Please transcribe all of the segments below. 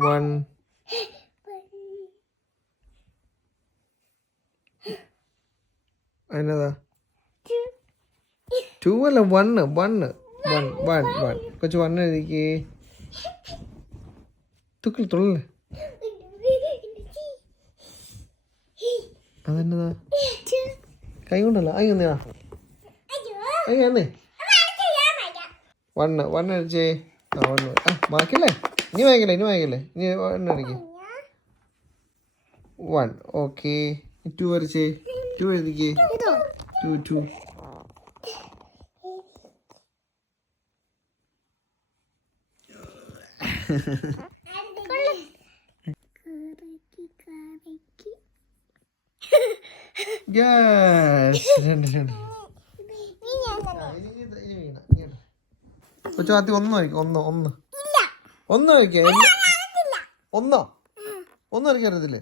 1. എന്നതാ 2 അല്ല 1 കൊച്ചു 1 എഴുതിക്കേ. തുള്ളല്ലേ അതെന്നതാ കൈ കൊണ്ടല്ല അയ്യൊന്നാ അയ്യന്നേ 1 അടിച്ചേ. ബാക്കിയല്ലേ ഇനി വായിക്കല്ലേ ഇനി 1 അടിക്കേ. 1 ഓക്കെ. 2 വരച്ചേ. 2 എഴുതിക്കേ. 2. കൊച്ചു ആദ്യം 1 കഴിക്കും. 1 കഴിക്കേ. 1 കഴിക്കരുതില്ലേ.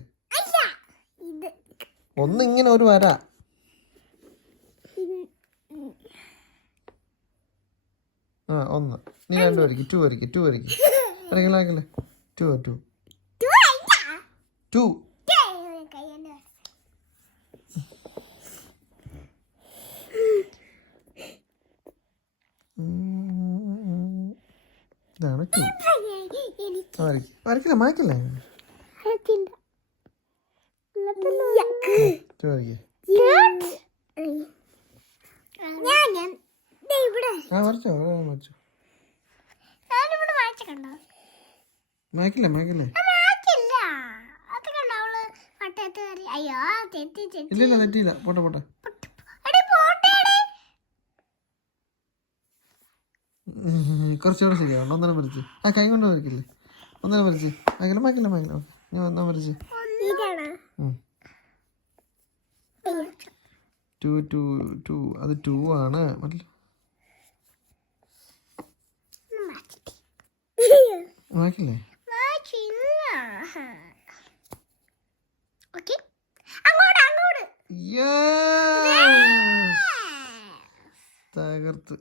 1 ഇങ്ങനെ ഒരു വര. ആ 1 നീ 2 വരയ്ക്ക്. 2 വരയ്ക്ക് വരയ്ക്കല്ലേ. 2 ഇതാണ് 2. വരയ്ക്കില്ല മായ്ക്കല്ലേ. 2 വരയ്ക്ക്. വരച്ചോ. മായ്ക്കില്ലേ. ഇല്ല തെറ്റിയില്ല. പോട്ടെ കുറച്ചുകൂടെ ശരിയാവണം. 1 വരച്ച്. കൈ കൊണ്ട് വരയ്ക്കില്ലേ. 1 വരച്ച്. മായ്ക്കില്ല. ഞാൻ 1 വരച്ച്. 2 അത് 2 ആണ്. മായ്ക്കില്ലേ. തകർത്ത്